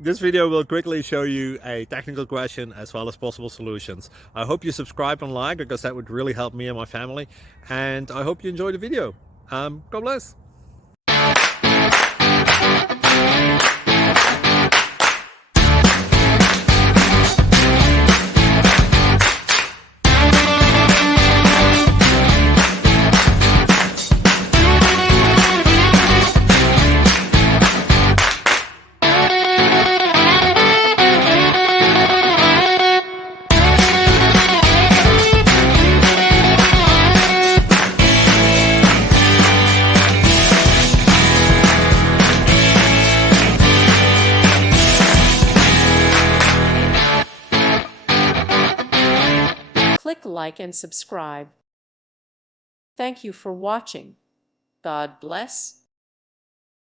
This video will quickly show you a technical question as well as possible solutions. I hope you subscribe and like, because that would really help me and my family. And I hope you enjoy the video. God bless. Click like and subscribe. Thank you for watching. God bless.